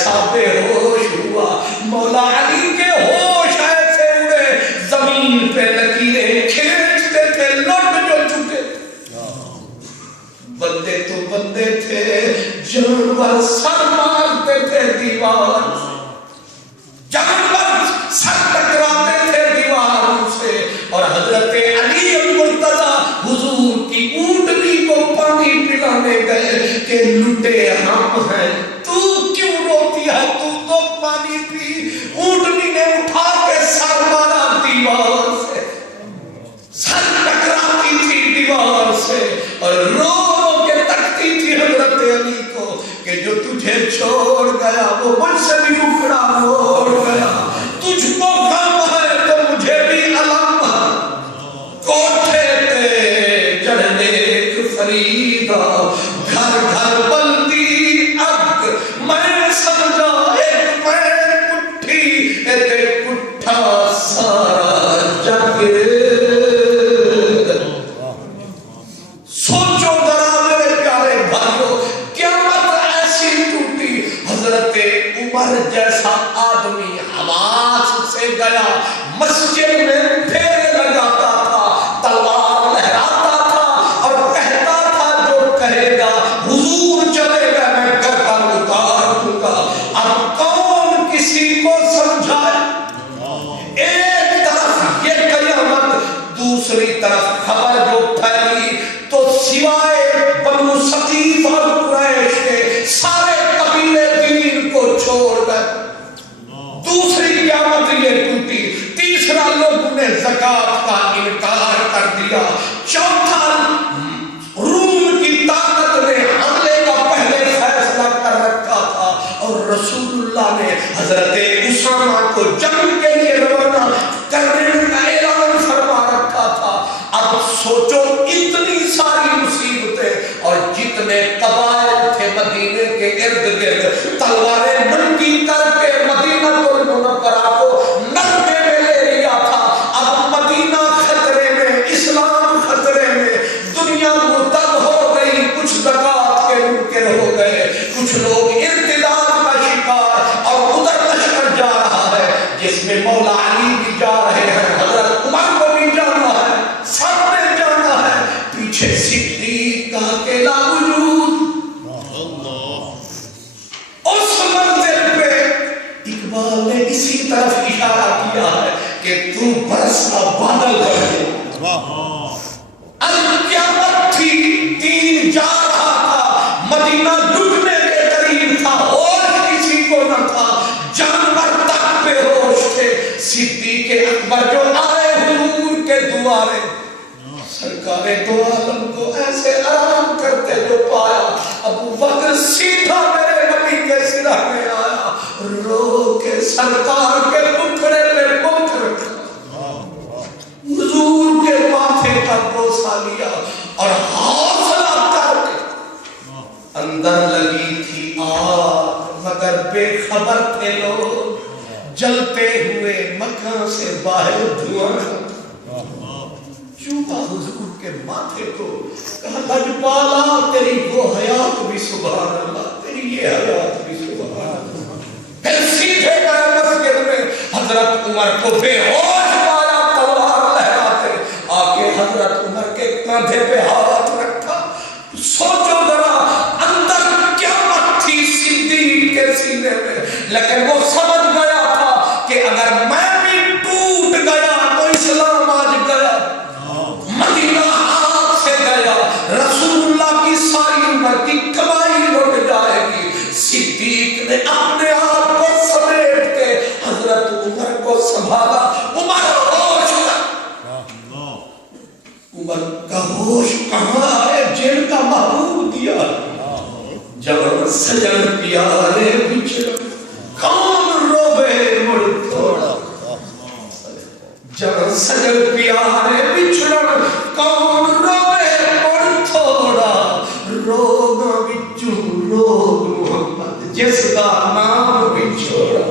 ایسا بے ہوش ہوا مولا علی کے ہوش ایسے اڑے زمین پہ لکیریں کھینچتے تھے لٹ جو چکے بندے تو بندے تھے جانور سر مارتے تھے دیوار جانور سر ٹکراتے تھے دیواروں سے اور حضرت علی المرتضیٰ حضور کی اونٹنی کو پانی پلانے گئے کہ لٹے ہم ہیں تو کیوں روتی ہے تو پانی پی اونٹنی نے اٹھا کے سر مارا دیوار سے سر ٹکراتی تھی دیوار سے اور رو کے تکتی تھی حضرت علی کو کہ جو تجھے چھوڑ گیا وہ مجھ سے بھی ٹکڑا موڑ گیا تجھ کو غم ہے تو مجھے بھی علم کوٹھے پہ چڑھنے ایک فریدا گھر گھر بلدی اب میں سمجھا ایک میں مٹھی ایک پٹھا سارا جگ سوچو ذرا میرے پیارے بھائیو قیامت ایسی ٹوٹی حضرت عمر جیسا آدمی حواس سے گیا مسجد میں پھیرے لگاتا تھا تلوار لہراتا تھا اور کہتا تھا جو کہے گا حضور چلے گا میں گردن اتار دوں گا اب کون کسی کو سمجھائے ایک طرف یہ قیامت دوسری طرف خبر جو پھیلی تو سوائے بنو ثقیف اور قریش کے سارے قبیلے دین کو چھوڑ گئے دوسری قیامت یہ ٹوٹی تیسرا لوگوں نے زکوٰۃ کا انکار کر دیا چوتھا روم کی طاقت نے حملے کا پہلے فیصلہ کر رکھا تھا اور رسول اللہ نے حضرت اسامہ کو جنگ کے لیے روانہ کرنے کا اعلان فرما رکھا تھا اب سوچو اتنی ساری مصیبتیں اور جتنے قبائل تھے مدینے کے ارد گرد تلواریں ننگی کر کے مدینہ المنورہ کو ننگے میں لے لیا تھا اب مدینہ خطرے میں اسلام خطرے میں دنیا مرتد ہو گئی کچھ زکوٰۃ کے منکر ہو گئے کچھ لوگ ارتداد کا شکار اور ادھر لشکر جا رہا ہے جس میں مولا علی بھی جا رہے ہیں حضرت عمر کو بھی جانا ہے سب نے جانا ہے پیچھے صدیق کا اکیلا وجود اس منزل پہ اقبال نے اسی طرف اشارہ کیا ہے کہ تو برس کا بادل کر دے القیامت تھی دین جا رہا تھا مدینہ ڈوبنے کے قریب تھا ہوش کسی کو نہ تھا جانور تک بے ہوش تھے صدیق اکبر جو آئے حضور کے دوارے سرکار دو عالم کو ایسے آرام کرتے جو پایا ابو بکر سیدھا میرے نبی کے سرانے آیا رو کے سرکار کے ٹکڑے پہ مٹھ رکھا حضور کے ماتھے کا بوسہ لیا اور حوصلہ کر کے اندر لگی تھی آگ مگر بے خبر تھے لوگ جلتے ہوئے مکان سے باہر دھواں چوبا حضور کے ماتھے کو کہا لجپالا تیری وہ حیات بھی سبحان اللہ تیری یہ حیات بھی سبحان اللہ پھر سیدھے گئے مسجد میں حضرت عمر کو بے ہوش پایا تلوار لہراتے آکے حضرت عمر کے کاندھے پہ ہاتھ رکھا سوچو ذرا اندر قیامت تھی صدیق کے سینے میں لیکن وہ سمجھ گیا تھا کہ اگر میں بھی ٹوٹ گیا تو اسلام آج گیا مدینہ ہاتھ سے گیا رسول اللہ کی ساری عمر کی کمائی لٹ جائے گی صدیق نے اپنے آپ کو سمیٹ کے حضرت عمر کو سنبھالا عمر ہوش عمر کا ہوش کہاں ہے جن کا محبوب دیا جب سجن پیارے بچھڑ کون روبے مڑ تھوڑا جب سجن پیارے بچھڑ کون روبے مڑ تھوڑا روگ بچو روگ محمد جس کا نام بچھوڑا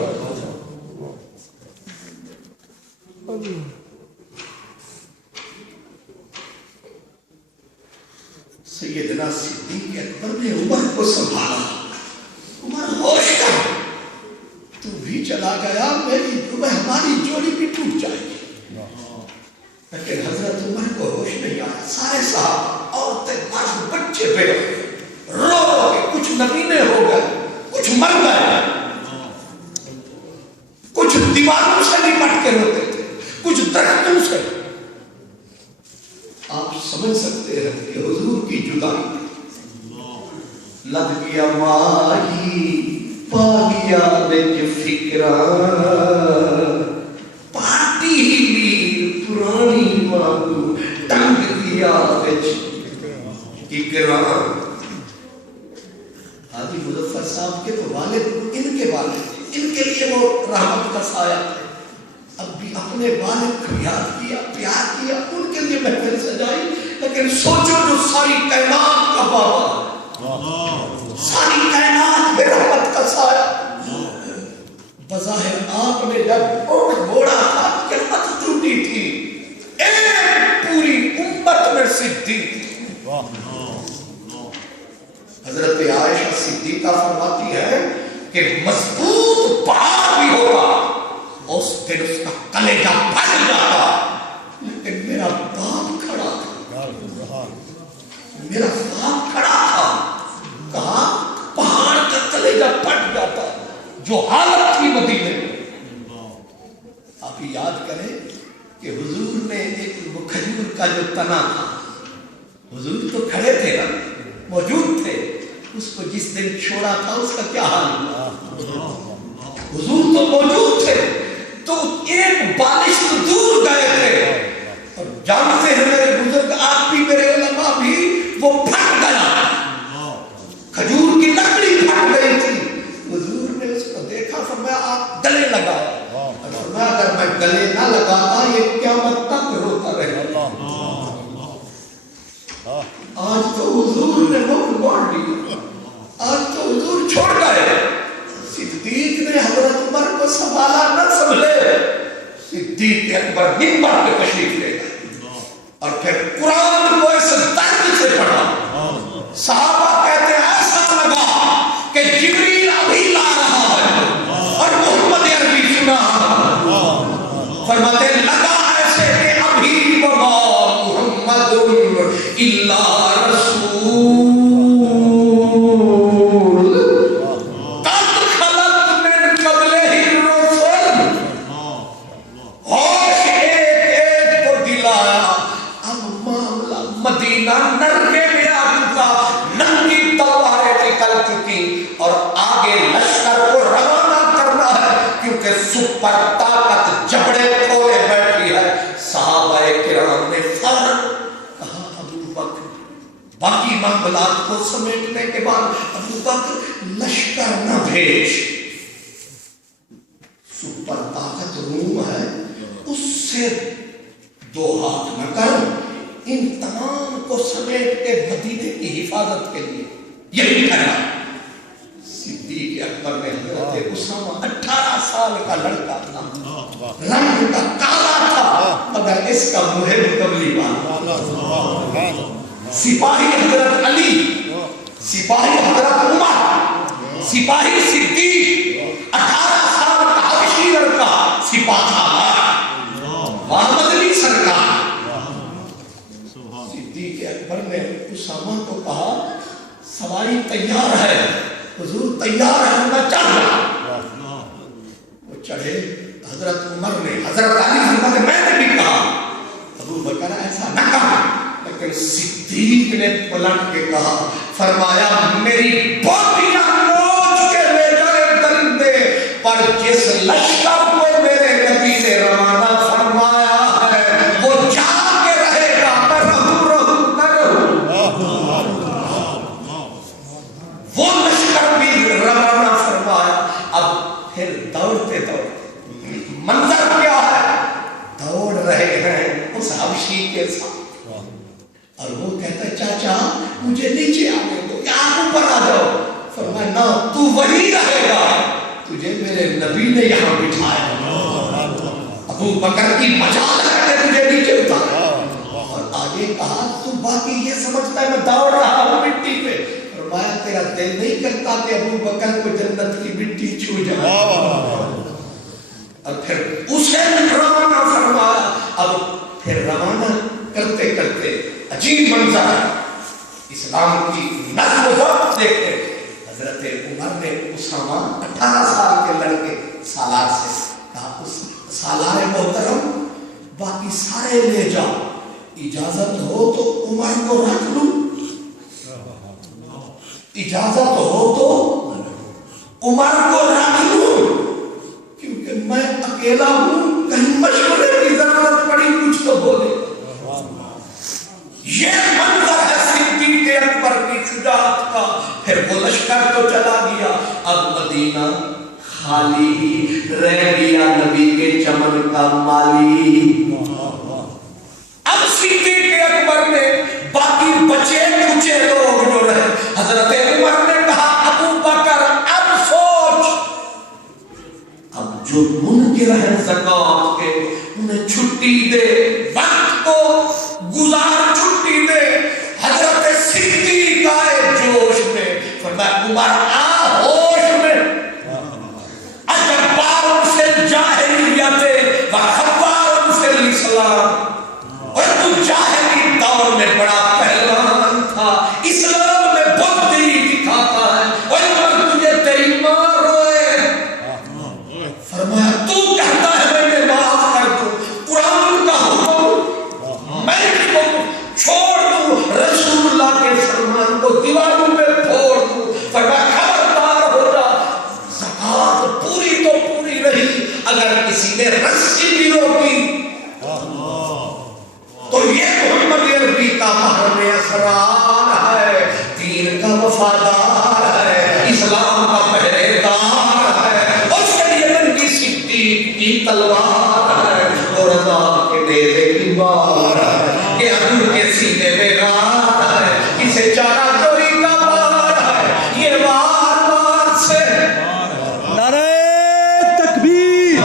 سیدنا صدیق اکبر نے عمر کو سنبھالا عمر ہوش کر بھی چلا گیا ہماری جوڑی بھی ٹوٹ جائے گی. لیکن حضرت عمر کو ہوش نہیں آیا. سارے صاحب عورتیں مرد بچے بے رو کے کچھ نمینے ہو گئے, کچھ مر گئے, کچھ دیواروں سے لپٹ کے روتے تھے, کچھ درختوں سے. آپ سمجھ سکتے ہیں کہ حضور کی جدائی لگ گیا ماہی پا گیا بچ فکران پارٹی ہی پرانی مانگو ٹنگ گیا بچ فکران. حاجی مظفر صاحب کے تو والد ان کے والد تھے, ان کے لیے وہ رحمت کا سایہ تھے. اب بھی اپنے والد کو یاد کیا, پیار کیا, ان کے لیے محفل سجائی. لیکن سوچو جو ساری کائنات کا بابا, ساری کائنات میں رحمت کا سایہ, بظاہر آپ نے جب گھوڑا تھا قیامت ٹوٹی تھی, ایک پوری امت میں صدیق. حضرت عائشہ صدیقہ فرماتی ہے کہ مضبوط پہاڑ بھی ہوتا اس دن اس کا کلیجہ پھٹ جاتا, لیکن میرا باپ کھڑا تھا, میرا باپ کھڑا تھا. کہا پہاڑ کا کلیجہ پھٹ جاتا جو حالت تھی مدینے میں. آپ یاد کریں کہ حضور نے ایک کھجور کا جو تنا تھا, حضور تو کھڑے تھے نا, موجود تھے, اس کو جس دن چھوڑا تھا اس کا کیا حال ہوا. حضور تو موجود تھے, تو ایک بالش تو دور گئے تھے, اور جانتے ہیں میرے بزرگ, آپ بھی میرے علماء بھی, وہ پھٹ گیا, کھجور کی لکڑی پھٹ گئی تھی. حضور نے اس کو دیکھا, فرمایا آپ گلے لگایا, فرمایا اگر میں گلے نہ لگاتا یہ قیامت تک روتا رہے. آج تو حضور نے رخ موڑ لیا, آج تو حضور چھوڑ گئے. صدیق نے حضرت عمر کو سنبھالا نہ سنبھلے. صدیق اکبر منبر پہ تشریف لے گئے اور پھر قرآن کو اس درد سے پڑھا. صحابہ کہتے ہیں ایسا لگا کہ جبریل ابھی لا رہا ہے اور محمد عربی سنا. فرماتے لگا ایسے کہ ابھی وما محمد الا رسول اور آگے لشکر کو روانہ کرنا ہے کیونکہ سپر طاقت جبڑے کھولے بیٹھی ہے. صحابہ کرام نے فوراً کہا ابو بکر, باقی معاملات کو سمیٹنے کے بعد, ابو بکر لشکر نہ بھیج, سپر طاقت روم ہے, اس سے دو ہاتھ نہ کر, ان تمام کو سمیٹ کے مدینے کی حفاظت کے لیے یہی کرنا. صدیق اکبر نے حضرت اسامہ 18 سال کا لڑکا تھا, رنگ کا کالا تھا, مگر اس کا محب قبلی بات. سپاہی حضرت علی, سپاہی حضرت عمر, سپاہی صدیق, 18 سال کا حبشی لڑکا سپاہ محمد علی سرکار. صدیق اکبر نے اسامہ کو کہا سواری تیار ہے, حضور تیار ہے, میں چڑھ رہا. وہ چڑھے. حضرت عمر نے, حضرت علی فرماتے میں نے بھی کہا, ابو بکر ایسا نہ کہا, لیکن صدیق نے پلٹ کے کہا, فرمایا میری بوٹیاں نوچ کے لے جائے درندے, پر جس لشکر کو میرے نبی نے روانہ فرمایا ہے وہ جا کے رہے گا, میں رہوں نہ رہوں. وہ لشکر بھی روانہ فرمایا. اب پھر دوڑتے دوڑتے منظر کیا ہے, دوڑ رہے ہیں اس حبشی کے ساتھ, اور وہ کہتا ہے چاچا مجھے نیچے آنے دو, یہاں اوپر آ جاؤ. فرمایا نہ, تو وہی رہے گا, تجھے میرے نبی نے یہاں بٹھایا. ابو بکر کی مجال ہے کہ تجھے نیچے اتارا. اور آگے کہا تو باقی یہ سمجھتا ہے میں دوڑ رہا ہوں مٹی پہ. فرمایا تیرا دل نہیں کرتا کہ ابو بکر کو جنت کی مٹی چھو جائے. اور پھر اسے روانہ فرمایا. اب پھر روانہ کرتے کرتے عجیب منظر ہے. اسلام کی نظم و ضبط دیکھتے حضرت عمر نے اسامہ 18 سال کے لڑکے سالار سے کہا اس سالار محترم باقی سارے لے جاؤ, اجازت ہو تو عمر کو رکھ لوں, اجازت ہو تو عمر کو رکھ لوں کیونکہ میں اکیلا ہوں, کہیں مشورے کی ضرورت پڑی کچھ تو بولے. یہ منظر ہے صدیق اکبر کی شجاعت کا. پھر وہ لشکر تو چلا گیا, اب مدینہ خالی رہ گیا نبی کے چمن کا مالی. اب صدیق اکبر نے باقی بچے کچے لوگ جو رہے, حضرت عمر نے کہا ابو بکر اب سوچ, اب جو منکر ہیں زکات کے انہیں چھٹی دے, وقت کو گزار, چھٹی دے. حضرت صدیق آئے جوش میں, فرمایا عمر آ ہوش میں, اجبار سے جاہلیت و خبار سے الاسلام, اور تو جاہلی دور میں بڑا پہلوان تھا, اسلام میں بہتری دکھاتا ہے, اور تجھے تیری ماں روئے. فرمایا تو کہتا ہے میں معاف کر دوں, قرآن کا حکم میں کو چھوڑ دوں, رسول اللہ کے فرمان کو دیواروں پہ پھوڑ دوں. فرمایا خبردار ہو جا, زکات پوری تو پوری رہی, اگر کسی نے رسی بھی روکی تو یہ محمد عربی کا محرم اسرار ہے, دین کا وفادار ہے, اسلام کا پہرے دار ہے, اس کے لیے ننگی صدیق کی تلوار ہے, اور رضا کے نیزے کی بار ہے, کہ حضور کے سینے میں غار ہے, اسے چارہ چوری کا بار ہے, یہ بار بار سے نعرہ تکبیر,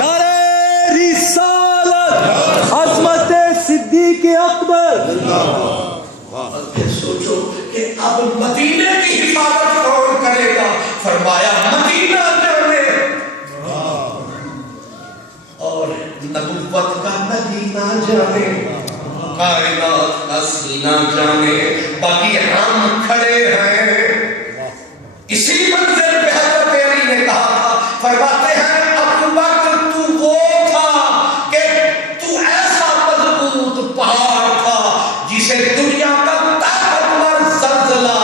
نعرہ رسالت, عظمت صدیق اکبر. اور پھر سوچو کہ اب مدینے کی حفاظت کون کرے گا. فرمایا مدینہ جانے, اور نبوت کا مدینہ جانے, کائنات کا سینہ جانے, باقی ہم کھڑے ہیں. اسی منزل پہ حضرت علی نے کہا تھا, فرماتے ہیں ابو بکر تو وہ تھا کہ تو ایسا مضبوط پہاڑ تھا جسے دنیا کا طاقتور زلزلہ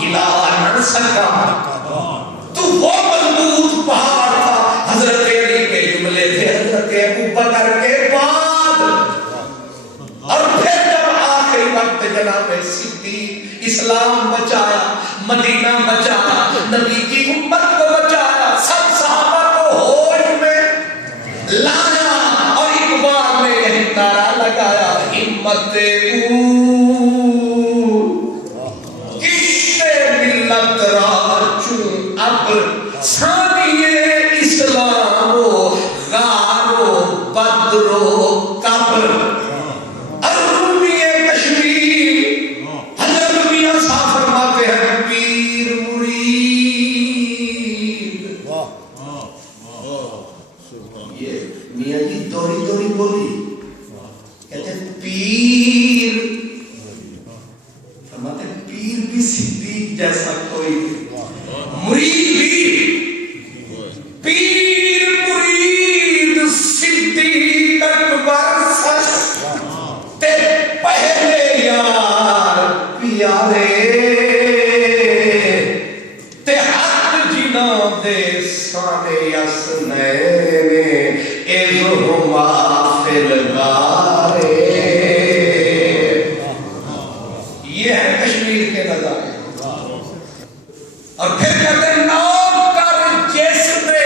ہلا نہ سکا. تو وہ مضبوط پہاڑ تھا. حضرت علی کے جملے تھے حضرت ابو بکر کے بعد. اور پھر جب آخری وقت جناب صدیق اسلام بچایا, مدینہ بچایا, نبی کی امت کو بچایا, سب صحابہ کو ہوش میں لایا, اور اقبال نے یہی نعرہ لگایا ہمت کشت ملت را چون ابر ثانیے اسلام و غار و بدر و قبر. ارونی کشمیر حضرت میاں صاحب فرماتے ہیں پیر مرید, یہ میاں جی دوری دوری بولی, کہتے ہیں پیر, فرماتے ہیں پیر بھی صدیق جیسا کوئی, مرید بھی, پیر مرید صدیق اکبر سچ تے پہلے یار پیارے, تے حق جنا دے سانے اسنینے اذہما فی الغارے. یہ ہے کشمیر کے نظارے. اور پھر کہتے ہیں نوکر جیسے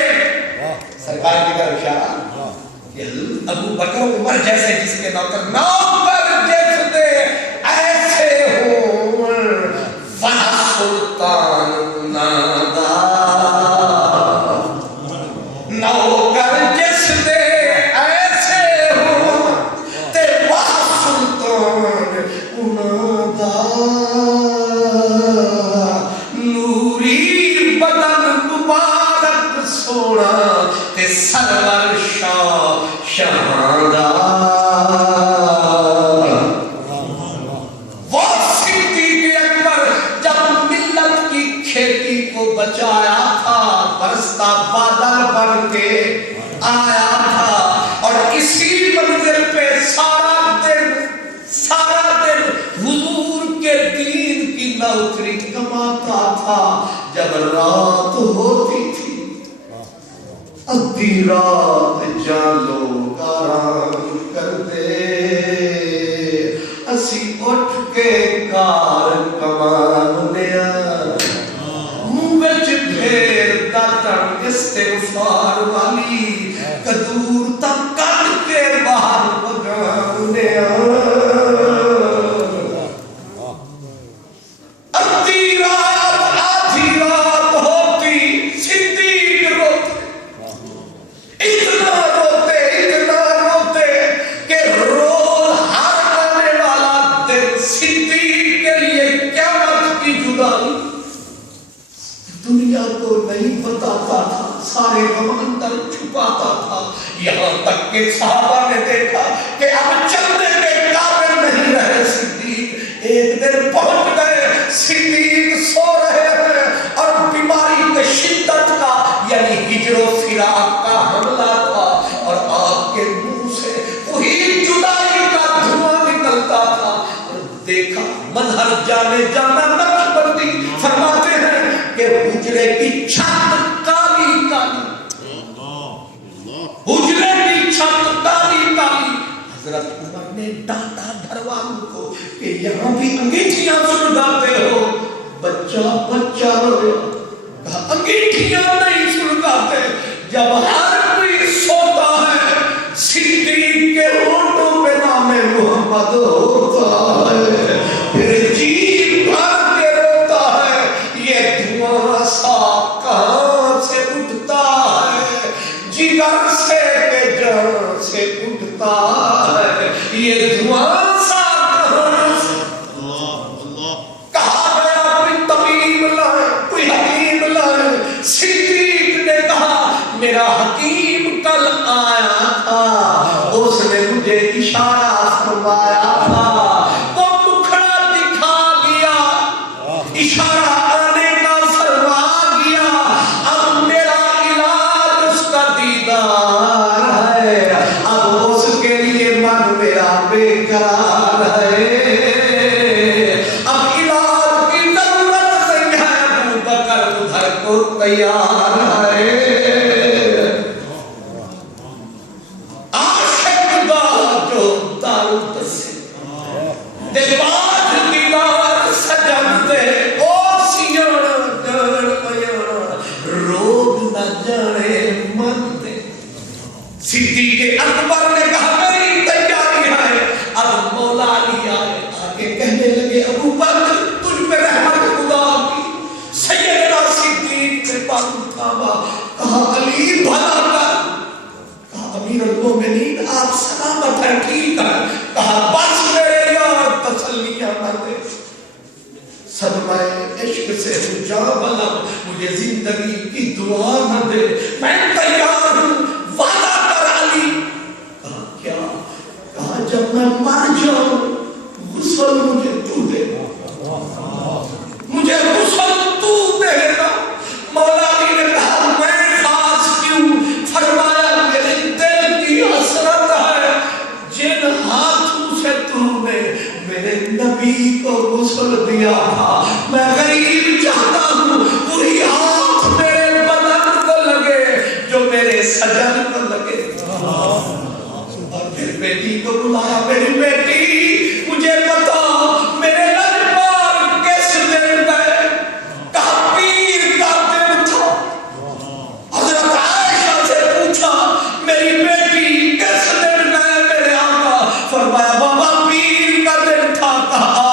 سرکار کی طرف اشارہ, ابو بکر عمر جیسے جس کے نوکر, نوکر جیسے ایسے ہوں وہاں سلطان نادا, نوکر جیسے ایسے ہوں تے وہاں سلطان نادا. نوری بدن مبارک سونا تے سرور شاہ شہاندار وہ صدیق اکبر جب ملت کی کھیتی کو بچایا تھا برستا بادل بن کے آیا تھا اور اسی منزل پہ سارا دن حضور کے دین کی نوکری کماتا تھا جب رات ہوتی تھی ادھی رات جان لوگ آرام کرتے اسی اٹھ کے کار کمان لیا منہ وچ ڈھیر داتن استغفار والی کدور تک کٹ کے باہر بگان لیا ادھی رات آدھی رات ہوتی صدیق روتے اتنا روتے کہ روز ہر آنے والا دن صدیق کے لیے قیامت کی جدائی دنیا کو نہیں بتاتا تھا سارے غم اندر چھپاتا تھا یہاں تک کہ صحابہ نے دیکھا کہ اب چلنے کے قابل نہیں رہے صدیق ایک دن پہنچ گئے صدیق سو رہے ہیں اور بیماری کے شدت کا یعنی ہجر و فراق کا حملہ تھا اور آپ کے منہ سے وہی جدائی کا دھواں نکلتا تھا اور دیکھا منظر جانے جانا نقشبندی فرماتے ہیں کہ حجرے کی چھت کالی کالی حجرے کی چھت کالی کالی حضرت عمر نے ڈانٹا گھر والوں کو کہ یہاں بھی انگیٹھیاں سلگاتے ہو بچہ رویا کہا انگیٹھیاں نہیں سلگاتے جب ہر کوئی سوتا ہے صدیق کے ہونٹوں پہ نام محمد ہوتا ہے پھر جی بھر کے روتا ہے یہ دھواں سا کہاں سے اٹھتا ہے جگر سے کہ جان سے اٹھتا ہے یہ دھواں سا کہاں سے کہا گیا کوئی طبیب لائے کوئی حکیم لائے صدیق نے کہا میرا حکیم کل آیا تھا اس نے مجھے اشارہ فرمایا تھا وہ مکھڑا دکھا دیا اشارہ آنے کا فرما دیا اب میرا علاج اس کا دیدار ہے اب اس کے لیے من میرا بے قرار ہے اب علاج کی ضرورت نہیں ہے ابو بکر ادھر کو تیار ہے عاشق دا جو دارد سے دے باج دیوار سجن دے او سیانا جان میانا روگ نہ جانے من دے صدیق اکبر نے کہا میری تیاری ہے اب مولا علی آئے آگے کہنے لگے ابو بکر تجھ پہ رحمت خدا کی سیدنا صدیق نے پاک اٹھاوا کہا علی بھلا کر کہا امیر المومنین آپ سلامت ہیں ٹھیک ہے کہا بس میرے یار تسلیاں نہ دے صدمہ عشق سے جا بلا مجھے زندگی کی دعا نہ دے میں تیار ہوں وعدہ کر علی کہا کیا کہا جب میں مر جاؤں غسل مجھے تو دے مجھے غسل تو دے گا مولا علی نے کہا میں خاص کیوں فرمایا میرے دل کی حسرت ہے جن ہاتھوں سے تو نے میرے نبی کو غسل دیا تھا میں غریب چاہتا ہوں وہی ہاتھ میرے بدن کو لگے جو میرے سجن کو لگے اور پھر بیٹی کو بلایا میری بیٹی مجھے بتا میرے لجپال کس دن گئے کہا پیر کا دن تھا حضرت عائشہ سے پوچھا میری بیٹی کس دن گئے میرے آقا فرمایا بابا پیر کا دن تھا کہا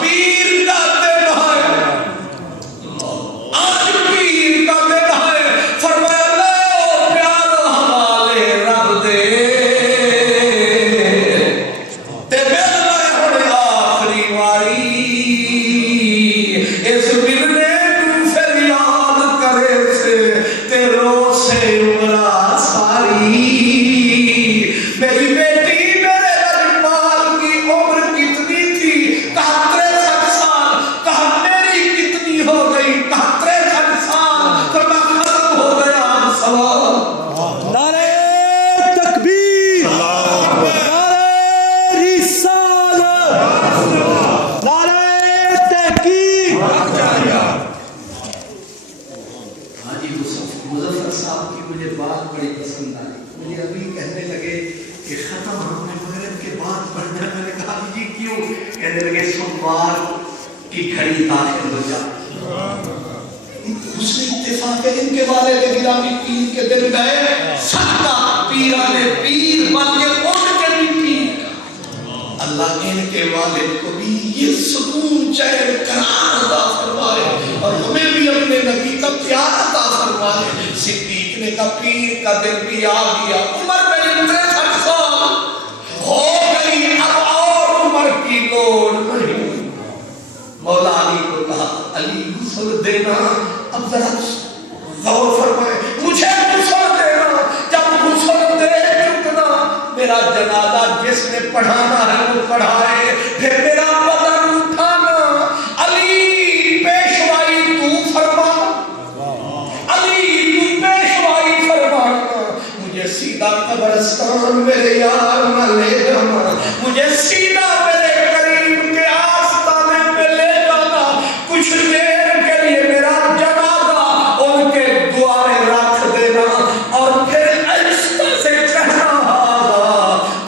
پیر کا دن ہے آج پیر کا دن ہے فرمایا لو پیار حوالے رب دے تے بیلائے ہونے آخری واری اس ملنے کو فریاد کرے سے تے رو سے صاحب کی مجھے بات بڑی پسند آئی. مجھے ابھی کہنے لگے کہ ختم ہم نے مغرب کے بعد پڑھنا ہے. میں نے کہا جی کیوں؟ کہنے لگے سوموار کی گھڑی داخل ہو جاتی. اس نے اتفاق ہے ان کے والد گرامی پیر کے دن گئے سکتا پیرانے پیر بن کے ان کے بھی پیر. اللہ ان کے والد کو بھی یہ سکون چین قرار عطا فرمائے اور ہمیں بھی اپنے نبی کا پیار عطا فرمائے. صدیق نے کہا پیر کا دن بھی آ گیا. عمر میری 63 سال ہو گئی اب اور عمر کی لوڑ نہیں. مولا علی کو کہا علی غسل دینا. اب ذرا غور فرمائے مجھے غسل دینا. جب غسل دے چکنا میرا جنازہ جس نے پڑھانا ہے وہ پڑھائے پھر میرا بدن اٹھانا. علی پیشوائی تو فرما. علی تو پیشوائی فرمانا. مجھے سیدھا قبرستان میرے یار نہ لے جانا. مجھے سیدھا میرے قریب کے آستانے پہ لے جانا. کچھ دیر کے لیے میرا جنازہ ان کے دوارے رکھ دینا اور پھر عشق سے کہنا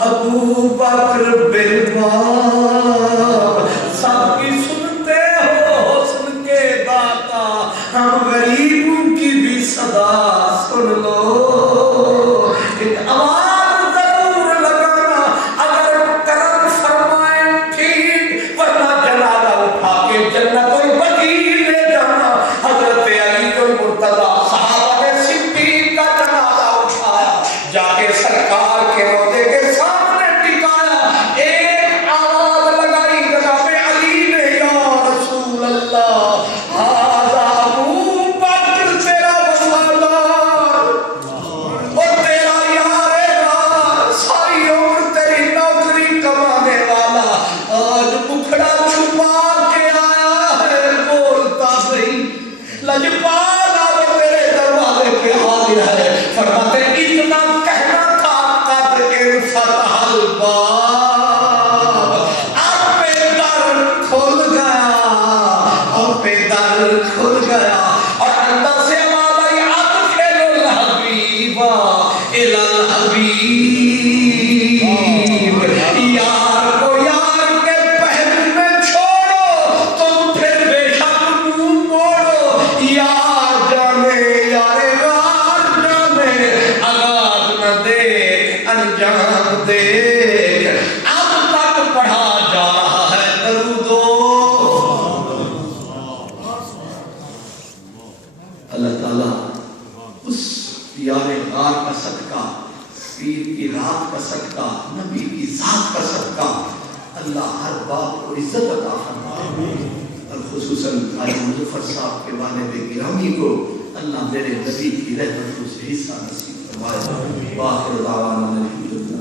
ابو بکر بالباب سب کی سنتے ہو حسن کے داتا ہم غریبوں کی بھی صدا سن لو. ایک آواز ضرور لگانا اگر کرم فرمائیں ٹھیک ورنہ جنازہ اٹھا کے جنت البقیع لے جانا. حضرت علی المرتضیٰ صحابہ نے صدیق کا جنازہ اٹھایا جا کے سرکار کے روضے کے سامنے ٹکایا. ایک آواز لگائی جناب علی نے یا رسول اللہ ھذا ابو بکر تیرا وفادار اور تیرا یار ساری عمر تیری نوکری کمانے والا آج بکھڑا چھپا کے آیا ہے بولتا نہیں. لجپال آج تیرے دروازے پہ حاضر ہے. فرماتے اتنا کہنا تھا قد انفتح الباب اب پہ در کھل گیا. اب پہ در کھل گیا اور اندر سے آواز آئی ادخل الحبیب الی الحبیب. یار کو یار کے پہلو میں چھوڑو تم پھر بے شک منہ موڑو. یار جانے یار غار جانے آغاز نہ دیکھ انجام دیکھ. اب تک پڑھا جا رہا ہے درود اللہ تعالیٰ اس یار غار کا صدقہ پیر کی رات کا صدقہ نبی کی ذات کا صدقہ اللہ ہر بات کو عزت عطا فرمائے اور خصوصاً حاجی مظفر صاحب کے والد گرامی کو اللہ میرے نبی کی رحمتوں سے حصہ نصیب فرمائے. باخر دعوانا الحمدللہ.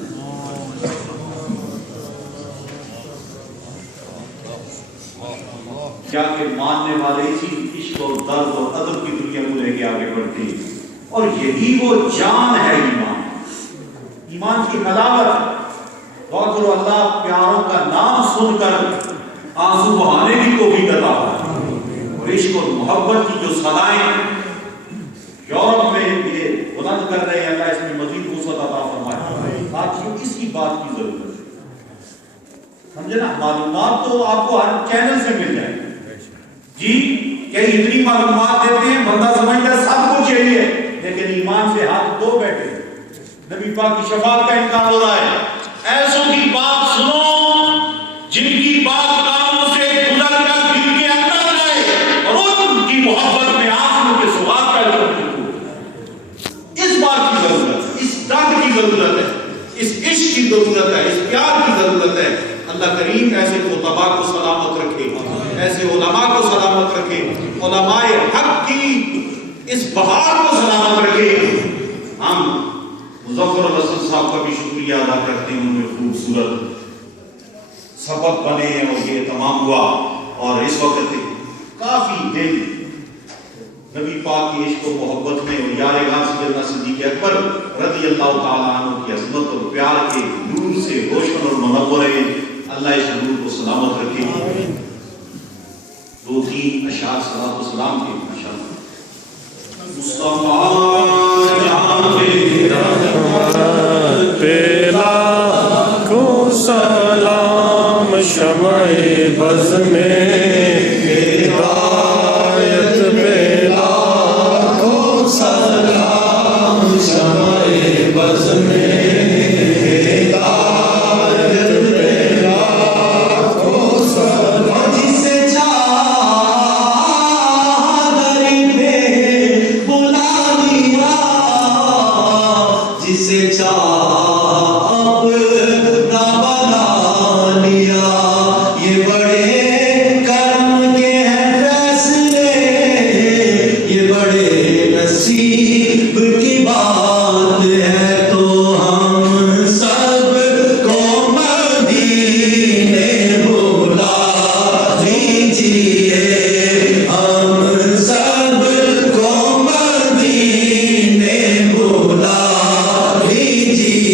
کیا کہ ماننے والے اسی عشق اور درد اور ادب کی دنیا کو لے کے آگے بڑھتے ہیں اور یہی وہ جان ہے ایمان. ایمان کی حلاوت غور کرو اللہ پیاروں کا نام سن کر آنسو بہانے کی توفیق عطا فرمائے. اور عشق اور محبت کی جو صدائیں یورپ میں یہ بلند کر رہے ہیں اللہ اس میں مزید وسعت عطا فرمائے. ساتھیوں اس کی بات کی ضرورت ہے. سمجھے نا معلومات تو آپ کو ہر چینل سے مل جائے جی کہ اتنی معلومات دیتے ہیں بندہ سمجھتا ہے سب کچھ یہی ہے لیکن ایمان سے ہاتھ دو بیٹھے. نبی پاک کی شفاعت کا امکان ہو رہا ہے. ایسوں کی بات سنو جن کی بات کانوں سے گزر کر دل کے اندر جائے اور ان کی محبت میں آنکھوں کے سواد پیدا ہو. اس بات کی ضرورت ہے, اس درد کی ضرورت ہے, اس عشق کی ضرورت ہے, اس پیار کی ضرورت ہے. اللہ کریم ایسے خطباء کو سلامت رکھے, ایسے علماء کو سلامت رکھے, علماء حق کی اس بہار کو سلامت رکھے. ہم مظفر الحسن صاحب کا بھی شکریہ ادا کرتے ہیں, انہوں نے خوبصورت سبق بنے ہیں اور یہ تمام ہوا. اور اس وقت کافی دن نبی پاک کی عشق و محبت میں اور یار غار سیدنا صدیق اکبر رضی اللہ تعالیٰ عنہ کی عظمت اور پیار کے نور سے روشن اور منور ہیں. اللہ اس نور کو سلامت رکھے. 2-3 اشعار صلاۃ و سلام کے ماشاءاللہ. مصطفیٰ جسے چاہا اپنا بنا لیا. یہ بڑے کرم کے ہیں فیصلے، یہ بڑے نصیب کی بات ہے. تو ہم سب کو مدینے بلا دیجیے، ہم سب کو مدینے بلا دیجیے.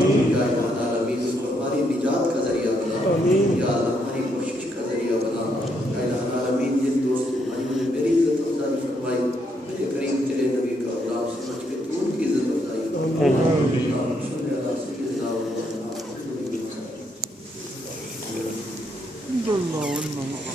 یا الہ العالمین اس کو ہماری نجات کا ذریعہ بنا، یا اللہ ہماری کوشش کا ذریعہ بنا، یا الہ العالمین جن دوست بھائیوں نے میری عزت افزائی فرمائی، میرے کریم تیرے نبی کا غلام سمجھ کے تو ان کی عزت افزائی فرمائی، اللہم صلی علی سیدنا محمد۔